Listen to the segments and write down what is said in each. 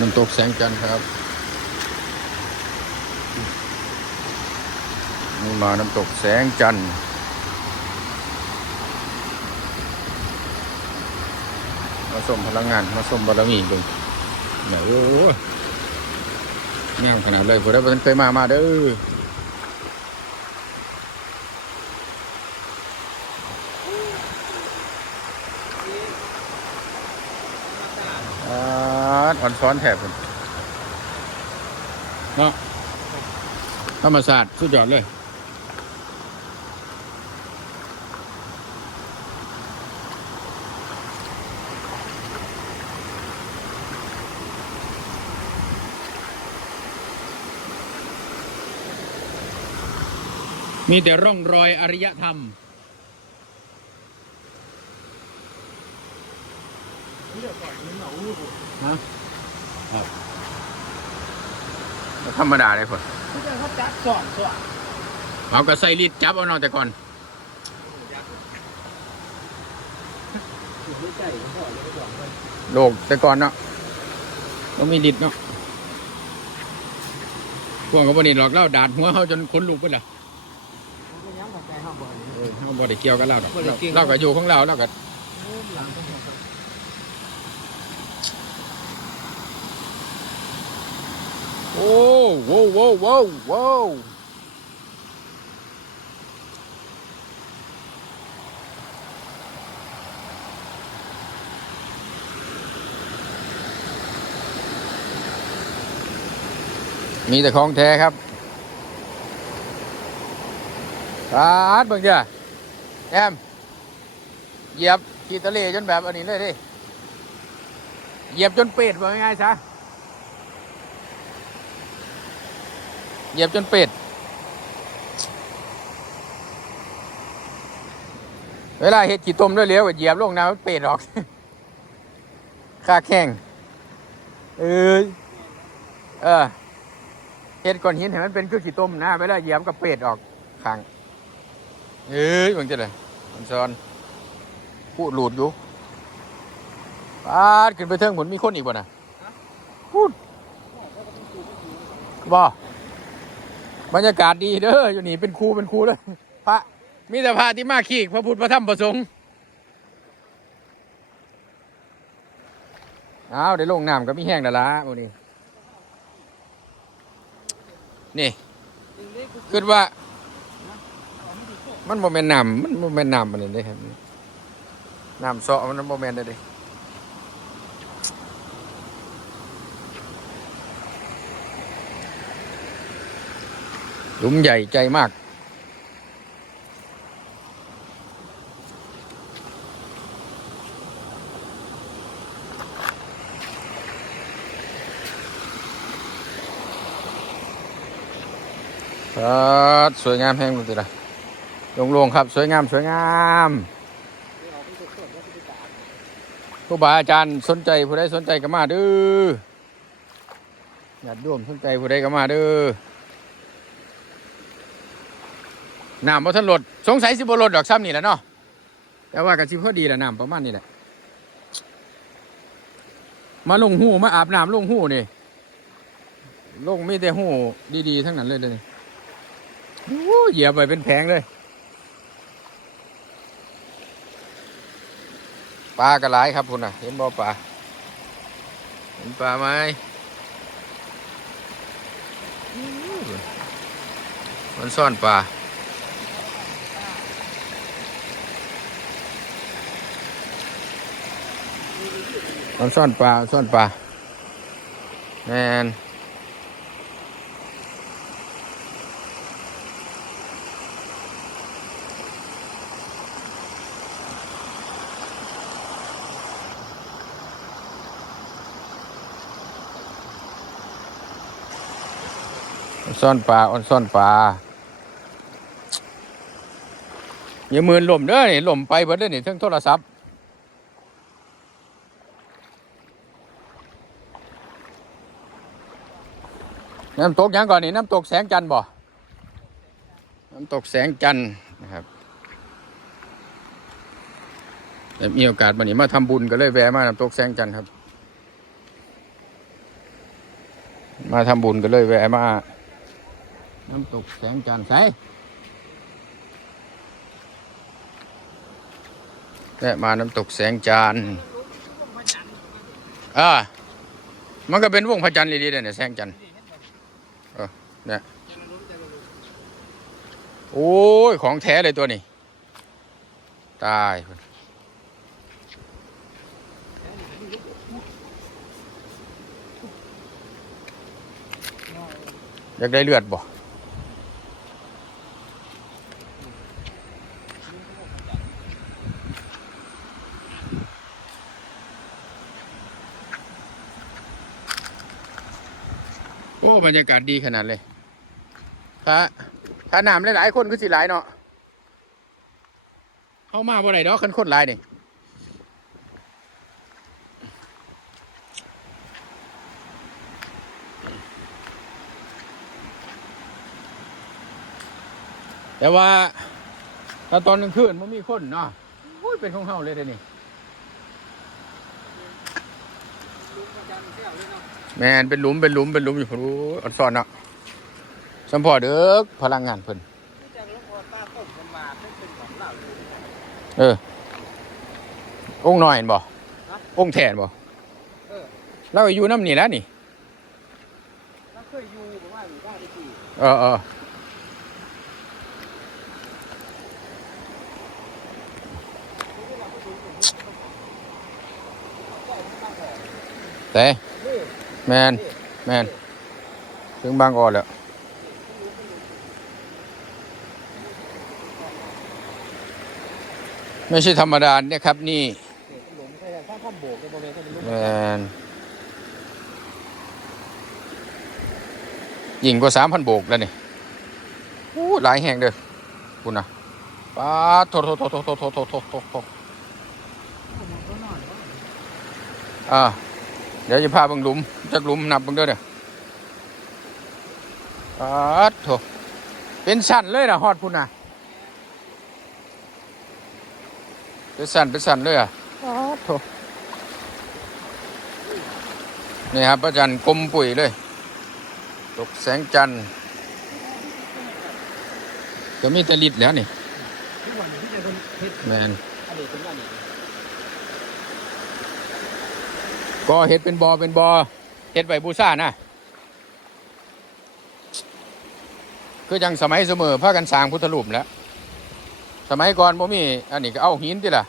น้ำตกแสงจันทร์ครับนี่มาน้ำตกแสงจันทร์มาส่งพลังงานมาส่งบารมีเบึงไหนโอ้ยงามขนาดเลยผมได้เพิ่นเคยมา มาเด้อ อ่อนซ้อนแถบพุ่นเนาะธรรมศาสตร์สุดยอดเลยมีแต่ร่องรอยอารยธรรม ฮะครับ ธรรมดาเลยคนเขาจะเขาจับสอนสอนเอากระใส่ลิดจับเอาเนอแต่ก่อนอยู่ในใจของพ่อเลยก็บอกเลยโลกแต่ก่อนเนาะต้องมีลิดเนาะพวกเขาบนี่หลอกเล่าดาดหัวเขาจนขนลุกไปละมันก็ย้ำกับใจห้ามบ่อยเออเขาบอได้เกี่ยวกันเล่าดอกบ่ได้เกี่ยวเล่ากับอยู่ของเราเล่ากับหลังต้องบอกครับ โว้โว้โว้โว้มีแต่ของแท้ครับตาดเบิ่งเจ้าแอมเหยียบกีตะเลจนแบบอันนี้เลยดิ เหยียบจนเป็ดว่าง่ายๆซะ เหยียบจนเป็ด เวลาเห็ดขี้ต้มด้วยเลี้ยวก็เหยียบลงน้ำมันเป็ดออกค่าแข้งเอ้ยเออเห็ดก้อนหินเห็นมันเป็นคือขี้ต้มนะเวลาเหยียบกับเป็ดออกข้างเอ้ยมันจะเลยมันซ้อนพูดหลุดอยู่ปาดขึ้นไปเทิงผลมีคนอีกบ่นะพูดบ่ บรรยากาศดีเด้ออยู่นี่เป็นครูเป็นครูเลยพระมีแต่พระที่มาขีกพระพุทธพระธรรมพระสงฆ์อ้าวได้ลงน้ำก็มีแห้งแล้วละพวกนี้นี่คิดว่า มันโมเมนน้ำมันโมเมนน้ำมันเลยเด้ครับน้ำเสาะมันโมเมนได้เลย หลุมใหญ่ใจมาก สวยงามแห้งเลยทีละโล่งๆครับ สวยงาม สวยงามครูบาอาจารย์สนใจผู้ใดสนใจก็มาเด้อญาติโยมสนใจผู้ใดก็มาเด้อ น้ำบ่ทันลดสงสัยสิบ่ลดดอกซ้ำนี่แหละเนาะแต่ว่าก็สิพอดีแหละน้ำประมาณนี้แหละมาลงหูมาอาบน้ำลงหูนี่ลงมีแต่หูดีๆทั้งนั้นเลยเลยโอ้เหยียบไปเป็นแผงเลยปลากระหลายครับคุณน่ะเห็นบ่ปลาเห็นปลาไหมมันซ่อนปลา มันซ่อนปลามันซ่อนปลาแมนซ่อนปลาออนซ่อนปลาอย่ามือหล่มเด้อนี่หล่มไปเบิดเด้อนี่ทั้งโทรศัพท์ น้ำตกยังก่อนนี่น้ำตกแสงจันทร์บ่น้ำตกแสงจันทร์นะครับแต่มีโอกาสวันนี้มาทำบุญก็เลยแวะมาน้ำตกแสงจันทร์ครับ มาทำบุญกันเลยแวะมา น้ำตกแสงจันทร์ใสแวะมาน้ำตกแสงจันทร์อ่ามันก็เป็นวงพระจันทร์ดีๆเลยเนี่ยแสงจันทร์ นี่ยโอ้ย ของแท้เลยตัวนี้ ตายพุ่นอยากได้เลือดบ่โอ้ บรรยากาศดีขนาดเลย ถ้าถ้าน้ำหลายๆคนก็สิหลายเนาะเข้ามาบ่ได้ดอกคันคนหลายนี่แต่ว่าถ้าตอนกลางคืนมันมีคนเนาะโอ้ยเป็นของเฮาเลยเด้อนี่แมนเป็นหลุมเป็นหลุมเป็นหลุมอยู่รู้อันซ่อนเนาะ สัมพอเด้อพลังงานเพิ่นจังหลวงพ่อตาต้มกันมาเป็นเป็นของเราเลยเออ องค์น้อยเห็นบ่องค์แทนบ่เออเราก็อยู่น้ำนี่แหล้วนี่ถ้าเคยอยู่ผมว่าอยู่บ้านที่สี่เออเออแต่นี่แมนแมนถึงบางอ่อนแล้ว ไม่ใช่ธรรมดาเนี่ยครับ นี่นี่หลวงใช่ถ้าข้ามโบกในบริเวณที่เป็นลูกแมนยิงกว่าสามพันโบกแล้วนี่โอ้หลายแห่งเด้อคุณนะป้าโทษโทษโทษโทษโทษโทษโทษโทษโทษโทษอ่าเดี๋ยวจะพาบิ่งหลุมจักหลุมนับบิ่งเด้อเด้อป้าดโถเป็นสั่นเลยนะฮอดพุ่นนะ เป็นสั่นเป็นสั่นเลยอะป้าดโถนี่ครับพระจันทร์กลมปุ๋ยเลย ตกแสงจันทร์ก็มีแต่ลิดแล้วนี่ทุกวันที่จะเป็นเพชรแมนอันนี้เป็นอันนี้ก็เห็ดเป็นบอเป็นบอเห็ดใบบูซ่านะคือยังสมัยเสมอพากันสร้างพุทธรูปแหล้ว สมัยก่อนบ่มี อันนี้ก็เอาหินติล่ะ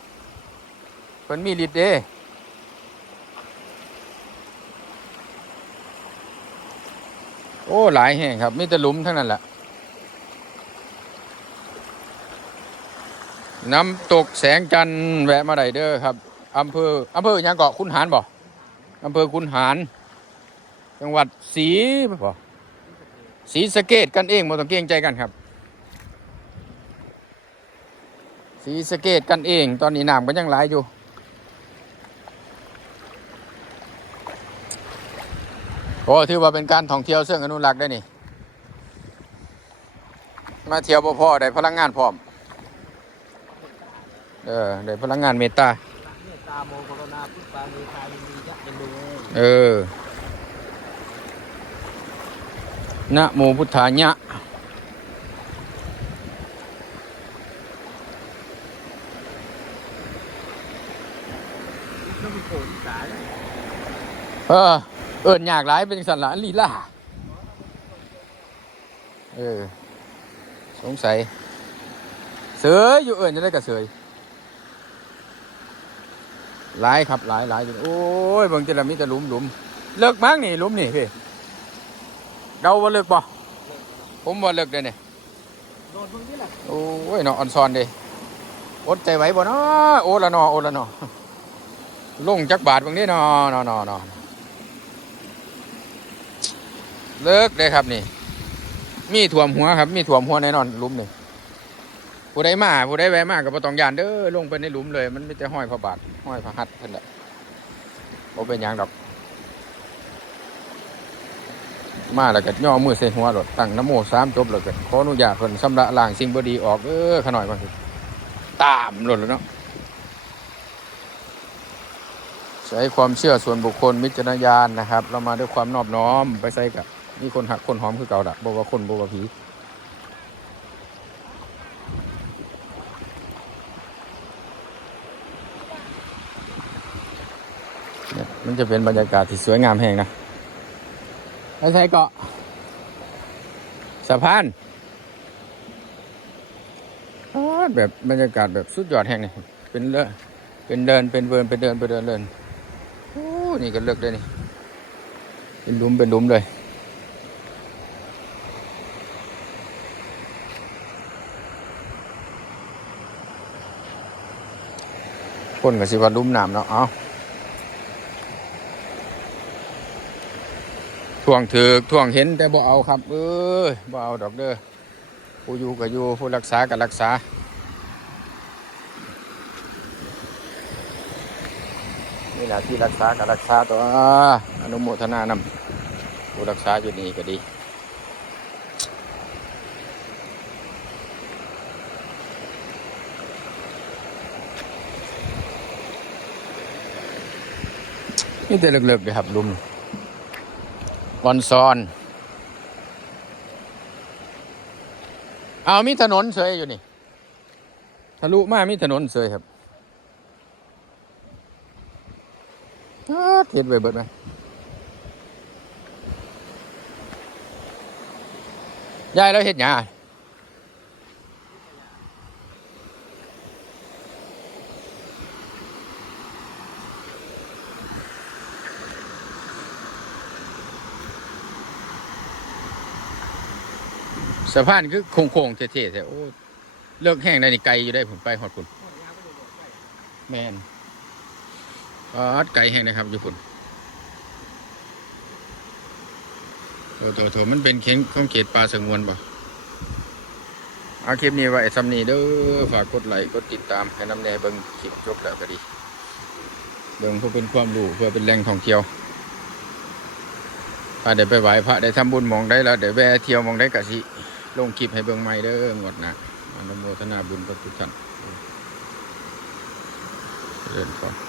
เพิ่นมีลิดเด้โอ้ หลายแห่งครับ มีแต่หลุมทั้งนั้นแหละน้ำตกแสงจันทร์แวะมาได้เด้อครับอำเภออำเภอยังเกาะคุนหารบ่อำเภอคุนหาร จังหวัดศรีบ่ศรีสะเกดกันเองบ่ต้องเกรงใจกันครับ ศรีสเกดกันเอง ตอนนี้น้ำก็ยังหลอยู่ โอ้ถือว่าเป็นการท่องเที่ยวเชิงอนุรักษ์ได้นี่ มาเที่ยวพอได้พลังงานพร้อม เออได้พลังงานเมตตาเมตตาโมพุทธาเนดียะเป็นดูเออนะโมพุทธายะ ต้องมี โขนสายเออ เอิญอยากหลายเป็นสันหละลีลาเออ สงสัย เสืออยู่เอิญจะได้กับเสือหลายครับหลายหลายอยู่โอ้ยบางทีละมีแต่หลุมหลุมเลิกมั้งนี่หลุมนี่พี่เดาว่าเลิกบ่ผมว่าเลิกเลยเนี่ยโดนมึงนี่แหละโอ้ยเนาะอ่อนซอนเดิอดใจไหวบ่เนาะโอละเนอโอละเนอ ลงจักบาทบางนี้นาะเนาะเนาะเนเลิกเลยครับนี่ มีถ่วมหัวครับ มีถ่วมหัวแน่นอนลุมนี่ผู้ใดมาผู้ใดแวะมากับปต้องยานเด้อลงไปในหลุมเลย มันไม่จะห้อยพระบาทห้อยพระหัตถ์เพิ่นแหละบ่เป็นหยังดอก มาแล้วก็ย่อมือใส่หัวรถตั้งนะโมสามจบแล้วก็ขออนุญาตเพิ่นสำระล้างสิ่งบดีออกเออขะหน่อยมาสิตามรถแล้วเนาะ ใช้ความเชื่อส่วนบุคคลมิจารณญาณนะครับ เรามาด้วยความนอบน้อมไปใส่กับนี่คนหักคนหอมคือเก่าละบอกว่าคนบอกว่าผีมันจะเป็นบรรยากาศที่สวยงามแห่งนะไปใส่เกาะสะพานแบบบรรยากาศแบบสุดยอดแห่งนี่เป็นเลเป็นเดินเป็นเวินเป็นเดินเป็นเดินเดิน นี่ก็เลือกได้นี่ เป็นลุมเป็นลุมเลยคนก็สิว่าลุมน้ำเนาะ เอาท่วงถือท่วงเห็นแต่บ่เอาครับ เอ้ยบ่เอาดอกเด้อผู้อยู่ก็อยู่ผู้รักษาก็รักษา นี่แหละที่รักษากับรักษาตัวอนุโมทนานำผู้รักษาอยู่นี่ก็ดีนี่แต่เลิกๆเลยครับลุมบอนซอน เอามีถนนเสยอยู่นี่ ทะลุมามีถนนเสยครับ อ้า เทียดไว้เบิดไหมยายแล้วเฮ็ดหยังอะสะพานคือโค้งๆเท่ๆแต่โอ้ เลิกแห้งได้นี่ไกลอยู่ได้ผมไปฮอดคุณแมน ปอ๋อไก่แห้งนะครับอยู่ฝุ่นโถโถโถมันเป็นเขตของเขตป่าสงวนป่เอาคลิปนี้ไว้สำนีเด้อฝากกดไลค์กดติดตามให้นำแน่เบิ่งคลิปจบแล้วก็ดี เบิ่งเพื่อเป็นความรู้เพื่อเป็นแหล่งท่องเที่ยวถ้าได้ไปไหว้พระได้ทำบุญมองได้แล้วเดี๋ยวแวะเที่ยวมองได้กะสิลงคลิปให้เบิ่งใหม่เด้องวดหนะอนุโมทนาบุญกับทุกท่านเจริญพร